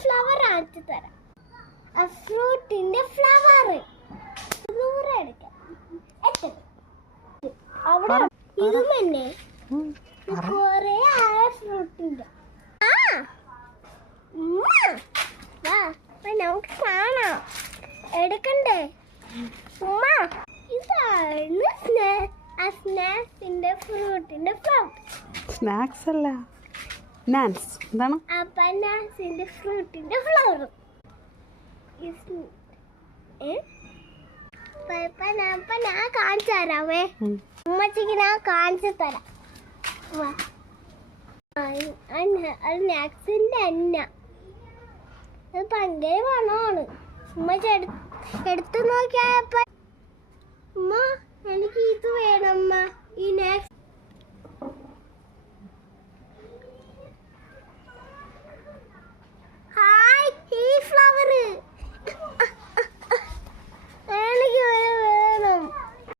Flower കാണിച്ചു തരാം. ആ ഫ്രൂട്ടിന്റെ ഫ്ലവർ ദൂരെ എടുക്കാം. അവിടെ ഇത് തന്നെ കൊറേ ഫ്രൂട്ടിന്റെ നമുക്ക് കാണാം. എടുക്കണ്ടേ ഉമ്മ? ഇതാണ് സ്നാക്സിന്റെ ഫ്രൂട്ടിന്റെ ഫ്ലവർ. സ്നാക്സ് അല്ല, നാൻസ്. എന്താണ്? നാൻസിന്റെ ഫ്രൂട്ടിന്റെ ഫ്ലവർ. ഞാൻ കാണിച്ചു തരാമേ. ഉമ്മച്ചിക്ക് ഞാൻ കാണിച്ചു തരാം. അത് നാക്സിന്റെ എണ്ണ. അത് ഭയങ്കര മണമാണ്. ഉമ്മച്ചി എടുത്തു നോക്കിയപ്പോ ഉമ്മ എനിക്ക് ഇത് വേണം. ഈ നാക്സ്